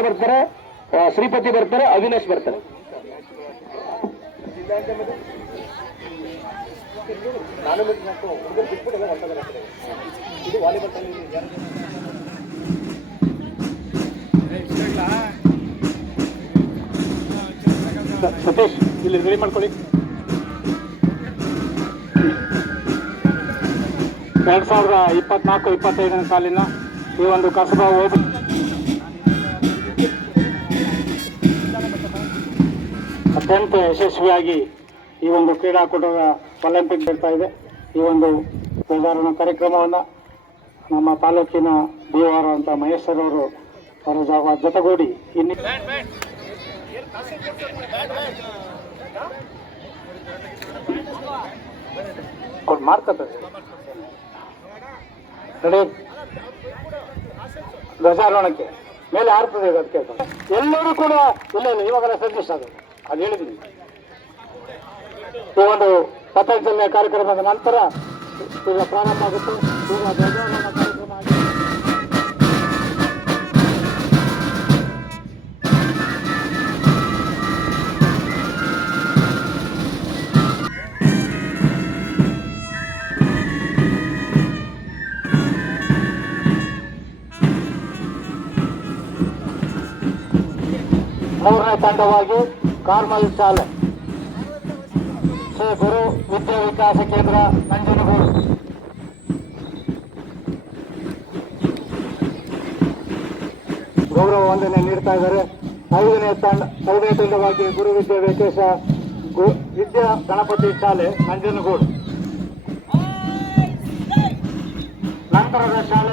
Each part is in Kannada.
ರವಿಕುಮಾರ್ ಬರ್ತಾರೆ? ಶ್ರೀಪತಿ ಬರ್ತಾರೆ, ಅವಿನಾಶ್ ಬರ್ತಾರೆ. ಸತೀಶ್, ಇಲ್ಲಿ ರೆಡಿ ಮಾಡ್ಕೊಳ್ಳಿ. ಎರಡ್ ಸಾವಿರದ ಇಪ್ಪತ್ನಾಲ್ಕು, ಇಪ್ಪತ್ತೈದನೇ ಸಾಲಿನ ಈ ಒಂದು ಕಸಬಾ ಹೋಬ ಅತ್ಯಂತ ಯಶಸ್ವಿಯಾಗಿ ಈ ಒಂದು ಕ್ರೀಡಾಕೂಟದ ಒಲಿಂಪಿಕ್ ಬರ್ತಾ ಇದೆ. ಈ ಒಂದು ಧ್ವಜಾರೋಹಣ ಕಾರ್ಯಕ್ರಮವನ್ನು ನಮ್ಮ ತಾಲೂಕಿನ ದೇವಾರ ಅಂತ ಮಹೇಶ್ ಸರ್ ಅವರು ಅವರ ಜಾಗ ಜೊತೆಗೂಡಿ ಇನ್ನಿ ಧ್ವಜಾರೋಹಣಕ್ಕೆ. ಮೇಲೆ ಆರ್ತದೆ ಅದಕ್ಕೆ ಎಲ್ಲರೂ ಕೂಡ ಇಲ್ಲ ಇಲ್ಲ ಇವಾಗ ಸಂತೋಷ ಆಗುತ್ತೆ ಅದು ಹೇಳಿದ್ವಿ. ಈ ಒಂದು ಪತಂಜಲಿಯ ಕಾರ್ಯಕ್ರಮದ ನಂತರ ಈಗ ಪ್ರಾರಂಭ ಆಗುತ್ತೆ ಈಗ ಧ್ವಜಾರೋಹಣ ಕಾರ್ಯಕ್ರಮ ಆಗಿದೆ. ಮೂರನೇ ತಂಡವಾಗಿ ಕಾರ್ಮಲ್ ಶಾಲೆ ಶ್ರೀ ಗುರು ವಿದ್ಯಾ ವಿಕಾಸ ಕೇಂದ್ರ, ನಂಜನಗೂಡು. ಗೌರವ ವಂದನೆ ನೀಡ್ತಾ ಇದ್ದಾರೆ. ಐದನೇ ತಂಡ, ಐದನೇ ತಂಡವಾಗಿ ಗುರು ವಿದ್ಯಾ ವಿಕಾಸ ವಿದ್ಯಾ ಗಣಪತಿ ಶಾಲೆ, ನಂಜನಗೂಡು. ನಂತರದ ಶಾಲೆ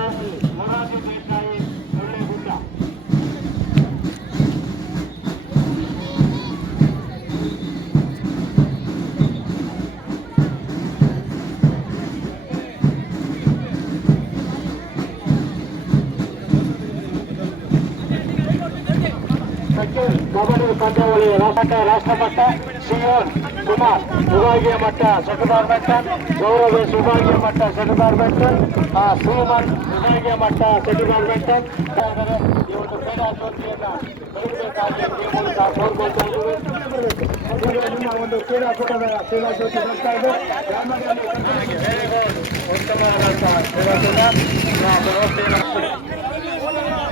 ಕಬಡ್ಡಿ ಪಂದ್ಯಾವಳಿ ರಾಷ್ಟ್ರ ರಾಷ್ಟ್ರಮಟ್ಟ ಸಿಎಂ ಕುಮಾರ್ ವಿಭಾಗೀಯ ಮಟ್ಟ ಸೆಟ್ ಬ್ಯಾಡ್ಮಿಂಟನ್ ಗೌರವ ವಿಭಾಗೀಯ ಮಟ್ಟ ಸೆಟ್ ಬ್ಯಾಡ್ಮಿಂಟನ್ ಆ, ಶ್ರೀಮಂತ್ ವಿಭಾಗೀಯ ಮಟ್ಟ ಸೆಟ್ ಬ್ಯಾಡ್ಮಿಂಟನ್ ಇದ್ದಾರೆ. ಈ ಒಂದು ಕ್ರೀಡಾ ಜ್ಯೋತಿಯನ್ನ ಬೆಳಗಬೇಕಾಗಿ ಈ ಮೂಲಕ ಕೋರ್ಕೊಳ್ತಾ ಇದ್ದೀವಿ. ಈಗ ನಿಮ್ಮ ಒಂದು ಕ್ರೀಡಾಕೂಟದ ಕ್ರೀಡಾ ಜ್ಯೋತಿ ಬರ್ತಾ ಇದೆ ಗ್ರಾಮದಲ್ಲಿ ಉತ್ತಮವಾದಂತಹ ಕ್ರೀಡಾಕೂಟ ನಾವು ವ್ಯವಸ್ಥೆಯನ್ನು ಮಾಡ್ತೀವಿ.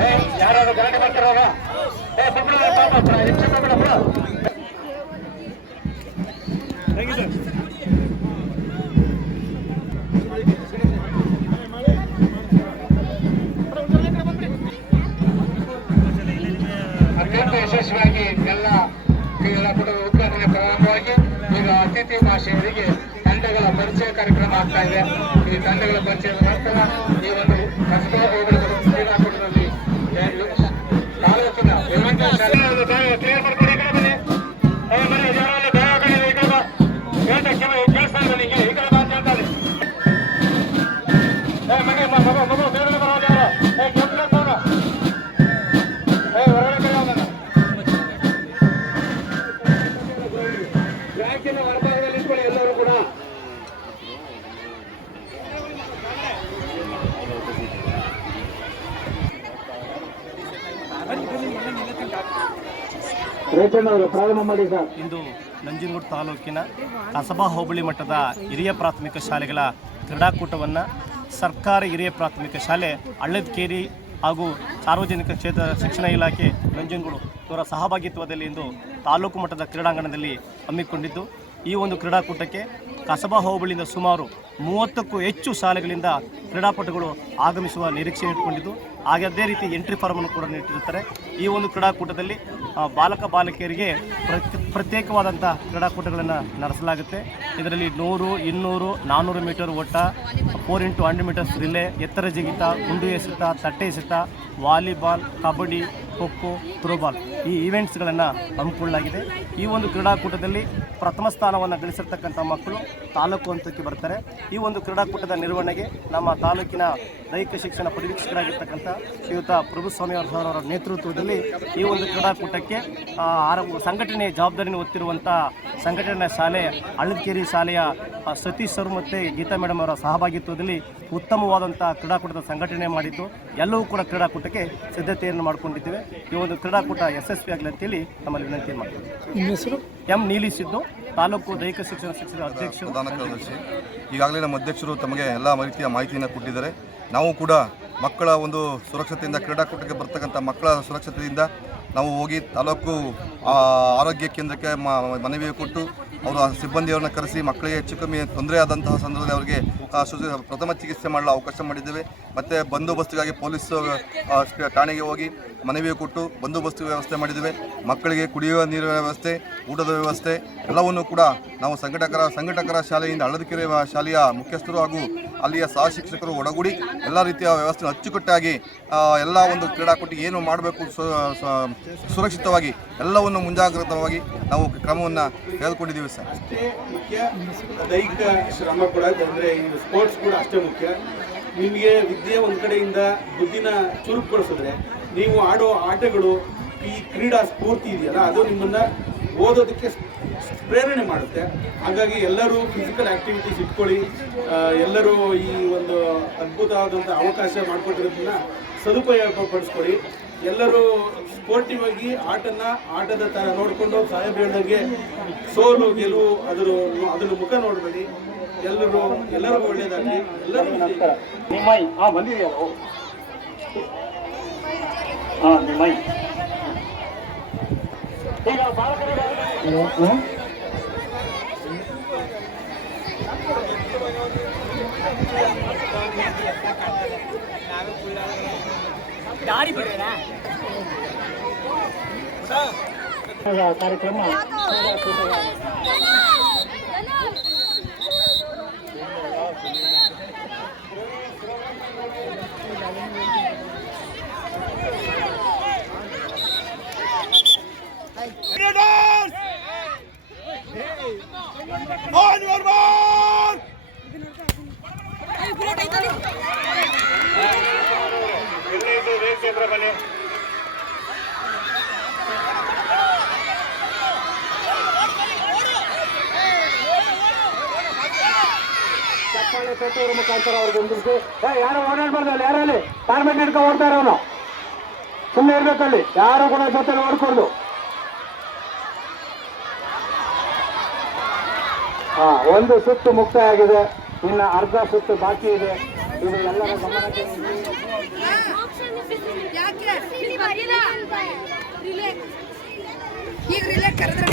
ಏ, ಯಾರಾದ್ರೂ ಗಲಾಟೆ ಮಾಡ್ತಾರಲ್ಲ ಯಶಸ್ವಿಯಾಗಿ ಎಲ್ಲ ಕ್ರೀಡಾಕೂಟದ ಉದ್ಘಾಟನೆ ಪ್ರಾರಂಭವಾಗಿ ಈಗ ಅತಿಥಿ ಭಾಷೆಯವರಿಗೆ ತಂಡಗಳ ಪರಿಚಯ ಕಾರ್ಯಕ್ರಮ ಆಗ್ತಾ ಇದೆ. ಈ ತಂಡಗಳ ಪರಿಚಯದ ನಂತರ Pedreiro, ಇಂದು ನಂಜನಗೂಡು ತಾಲೂಕಿನ ಕಸಬಾ ಹೋಬಳಿ ಮಟ್ಟದ ಹಿರಿಯ ಪ್ರಾಥಮಿಕ ಶಾಲೆಗಳ ಕ್ರೀಡಾಕೂಟವನ್ನು ಸರ್ಕಾರಿ ಹಿರಿಯ ಪ್ರಾಥಮಿಕ ಶಾಲೆ ಹಳ್ಳದಕೇರಿ ಹಾಗೂ ಸಾರ್ವಜನಿಕ ಕ್ಷೇತ್ರ ಶಿಕ್ಷಣ ಇಲಾಖೆ ನಂಜನಗೂಡು ಇವರ ಸಹಭಾಗಿತ್ವದಲ್ಲಿ ಇಂದು ತಾಲೂಕು ಮಟ್ಟದ ಕ್ರೀಡಾಂಗಣದಲ್ಲಿ ಹಮ್ಮಿಕೊಂಡಿದ್ದು, ಈ ಒಂದು ಕ್ರೀಡಾಕೂಟಕ್ಕೆ ಕಸಬಾ ಹೋಬಳಿಯಿಂದ ಸುಮಾರು ಮೂವತ್ತಕ್ಕೂ ಹೆಚ್ಚು ಶಾಲೆಗಳಿಂದ ಕ್ರೀಡಾಪಟುಗಳು ಆಗಮಿಸುವ ನಿರೀಕ್ಷೆ ಇಟ್ಟುಕೊಂಡಿದ್ದು ಹಾಗೆ ಅದೇ ರೀತಿ ಎಂಟ್ರಿ ಫಾರ್ಮನ್ನು ಕೂಡ ನೀಟ್ಟಿರುತ್ತಾರೆ ಈ ಒಂದು ಕ್ರೀಡಾಕೂಟದಲ್ಲಿ ಬಾಲಕ ಬಾಲಕಿಯರಿಗೆ ಪ್ರತ್ಯೇ- ಪ್ರತ್ಯೇಕವಾದಂಥ ಕ್ರೀಡಾಕೂಟಗಳನ್ನು ನಡೆಸಲಾಗುತ್ತೆ. ಇದರಲ್ಲಿ ನೂರು, ಇನ್ನೂರು ನಾನ್ನೂರು ಮೀಟರ್ ಓಟ four into hundred metres relay ಎತ್ತರ ಜಿಗಿತ, ಗುಂಡು ಎಸೆತ, ತಟ್ಟೆ ಎಸೆತ, ವಾಲಿಬಾಲ್, ಕಬಡ್ಡಿ ಖೋಖೋ ಥ್ರೋಬಾಲ್ ಈ ಈವೆಂಟ್ಸ್ಗಳನ್ನು ಹಮ್ಮಿಕೊಳ್ಳಲಾಗಿದೆ. ಈ ಒಂದು ಕ್ರೀಡಾಕೂಟದಲ್ಲಿ ಪ್ರಥಮ ಸ್ಥಾನವನ್ನು ಗಳಿಸಿರ್ತಕ್ಕಂಥ ಮಕ್ಕಳು ತಾಲೂಕು ಹಂತಕ್ಕೆ ಬರ್ತಾರೆ. ಈ ಒಂದು ಕ್ರೀಡಾಕೂಟದ ನಿರ್ವಹಣೆಗೆ ನಮ್ಮ ತಾಲೂಕಿನ ದೈಹಿಕ ಶಿಕ್ಷಣ ಪರಿವೀಕ್ಷಕರಾಗಿರ್ತಕ್ಕಂಥ ಶ್ರೀಯುತ ಪ್ರಭುಸ್ವಾಮಿ ಸರ್ ಅವರ ನೇತೃತ್ವದಲ್ಲಿ ಈ ಒಂದು ಕ್ರೀಡಾಕೂಟಕ್ಕೆ ಸಂಘಟನೆ ಜವಾಬ್ದಾರಿಯನ್ನು ಹೊತ್ತಿರುವಂಥ ಸಂಘಟನೆ ಶಾಲೆ ಅಳದಕೇರಿ ಶಾಲೆಯ ಸತೀಶ್ ಸರ್ ಮತ್ತು ಗೀತಾ ಮೇಡಮ್ ಅವರ ಸಹಭಾಗಿತ್ವದಲ್ಲಿ ಉತ್ತಮವಾದಂಥ ಕ್ರೀಡಾಕೂಟದ ಸಂಘಟನೆ ಮಾಡಿದ್ದು. ಎಲ್ಲವೂ ಕೂಡ ಕ್ರೀಡಾಕೂಟಕ್ಕೆ ಸಿದ್ಧತೆಯನ್ನು ಮಾಡಿಕೊಂಡಿದ್ದೇವೆ. ಈ ಒಂದು ಕ್ರೀಡಾಕೂಟ ಯಶಸ್ವಿ ಆಗಲಿ ಅಂತೇಳಿ ನಮ್ಮಲ್ಲಿ ವಿನಂತಿ ಮಾಡ್ತೀವಿ. ಎಂ ನೀಲಿಸಿದ್ದು ತಾಲೂಕು ದೈಹಿಕ ಶಿಕ್ಷಣ ಶಿಕ್ಷಣ ಅಧ್ಯಕ್ಷರು. ಪ್ರಧಾನ ಕಾರ್ಯದರ್ಶಿ. ಈಗಾಗಲೇ ನಮ್ಮ ಅಧ್ಯಕ್ಷರು ತಮಗೆ ಎಲ್ಲ ರೀತಿಯ ಮಾಹಿತಿಯನ್ನು ಕೊಟ್ಟಿದ್ದಾರೆ. ನಾವು ಕೂಡ ಮಕ್ಕಳ ಒಂದು ಸುರಕ್ಷತೆಯಿಂದ ಕ್ರೀಡಾಕೂಟಕ್ಕೆ ಬರ್ತಕ್ಕಂಥ ಮಕ್ಕಳ ಸುರಕ್ಷತೆಯಿಂದ ನಾವು ಹೋಗಿ ತಾಲೂಕು ಆರೋಗ್ಯ ಕೇಂದ್ರಕ್ಕೆ ಮನವಿ ಕೊಟ್ಟು ಅವರ ಸಿಬ್ಬಂದಿಯವರನ್ನ ಕರೆಸಿ ಮಕ್ಕಳಿಗೆ ಹೆಚ್ಚು ಕಮ್ಮಿ ತೊಂದರೆ ಆದಂತಹ ಸಂದರ್ಭದಲ್ಲಿ ಅವರಿಗೆ ಶುಚಿ- ಪ್ರಥಮ ಚಿಕಿತ್ಸೆ ಮಾಡಲು ಅವಕಾಶ ಮಾಡಿದ್ದೇವೆ. ಮತ್ತು ಬಂದೋಬಸ್ತಿಗಾಗಿ ಪೊಲೀಸ್ ಠಾಣೆಗೆ ಹೋಗಿ ಮನವಿ ಕೊಟ್ಟು ಬಂದೋಬಸ್ತು ವ್ಯವಸ್ಥೆ ಮಾಡಿದ್ದೇವೆ. ಮಕ್ಕಳಿಗೆ ಕುಡಿಯುವ ನೀರಿನ ವ್ಯವಸ್ಥೆ, ಊಟದ ವ್ಯವಸ್ಥೆ ಎಲ್ಲವನ್ನು ಕೂಡ ನಾವು ಸಂಘಟಕರ ಸಂಘಟಕರ ಶಾಲೆಯಿಂದ ಅಳದಕೆರೆ ಶಾಲೆಯ ಮುಖ್ಯಸ್ಥರು ಹಾಗೂ ಅಲ್ಲಿಯ ಸಹ ಶಿಕ್ಷಕರು ಒಡಗೂಡಿ ಎಲ್ಲ ರೀತಿಯ ವ್ಯವಸ್ಥೆ ಅಚ್ಚುಕಟ್ಟಾಗಿ ಎಲ್ಲ ಒಂದು ಕ್ರೀಡಾಕೂಟಿ ಏನು ಮಾಡಬೇಕು ಸುರಕ್ಷಿತವಾಗಿ ಎಲ್ಲವನ್ನು ಮುಂಜಾಗ್ರತವಾಗಿ ನಾವು ಕ್ರಮವನ್ನು ತೆಗೆದುಕೊಂಡಿದ್ದೀವಿ. ಸರ್? ಅಷ್ಟೇ ಮುಖ್ಯ. ದೈಹಿಕ ಶ್ರಮ ಕೂಡ ಅಂದರೆ ಇದು ಸ್ಪೋರ್ಟ್ಸ್ ಕೂಡ ಅಷ್ಟೇ ಮುಖ್ಯ. ನಿಮಗೆ ವಿದ್ಯೆ ಒಂದು ಕಡೆಯಿಂದ ಬುದ್ಧಿನ ಚುರುಕುಗೊಳಿಸಿದ್ರೆ ನೀವು ಆಡೋ ಆಟಗಳು ಈ ಕ್ರೀಡಾ ಸ್ಫೂರ್ತಿ ಇದೆಯಲ್ಲ, ಅದು ನಿಮ್ಮನ್ನು ಓದೋದಕ್ಕೆ ಪ್ರೇರಣೆ ಮಾಡುತ್ತೆ. ಹಾಗಾಗಿ ಎಲ್ಲರೂ ಫಿಸಿಕಲ್ ಆ್ಯಕ್ಟಿವಿಟೀಸ್ ಇಟ್ಕೊಳ್ಳಿ. ಎಲ್ಲರೂ ಈ ಒಂದು ಅದ್ಭುತವಾದಂಥ ಅವಕಾಶ ಮಾಡಿಕೊಟ್ಟಿರೋದನ್ನ ಸದುಪಯೋಗ ಪಡಿಸ್ಕೊಳ್ಳಿ. ಎಲ್ಲರೂ ಸ್ಪೋರ್ಟಿವ್ ಆಗಿ ಆಟನ ಆಟದ ತರ ನೋಡಿಕೊಂಡು ಸಾಹೇಬ್ ಹೇಳಿದಂಗೆ ಸೋಲು, ಗೆಲುವು ಅದರ ಅದರ ಮುಖ ನೋಡಬೇಡಿ. ಎಲ್ಲರೂ, ಎಲ್ಲರಿಗೂ ಒಳ್ಳೇದಾಗಲಿ. ಎಲ್ಲರೂ ಹಾಂ ಕಾರ್ಯಕ್ರಮ ಚಪ್ಪಾಳೆ ತಟ್ಟುವುದರ ಮುಖಾಂತರ ಅವ್ರಿಗೆ ಏ ಯಾರು ಓಡಾಡ್ಬಾರ್ದು ಅಲ್ಲಿ ಯಾರಲ್ಲಿ ಕಾರ್ಮೆಂಟ್ ಹಿಡ್ಕೊ ಓಡ್ತಾ ಇರೋನು. ಸುಮ್ಮನೆ ಇರ್ಬೇಕಲ್ಲಿ ಯಾರು ಕೂಡ ಜೊತೆ ಓಡ್ಕೊಂಡು. ಹಾ ಒಂದು ಸುತ್ತು ಮುಕ್ತಾಯ ಆಗಿದೆ. ಇನ್ನ ಅರ್ಧ ಸುತ್ತು ಬಾಕಿ ಇದೆ. ಇದು ಎಲ್ಲರ ಗಮನಕ್ಕೆ ಈಗ ರಿಲೇ ಕರೆದ್ರೆ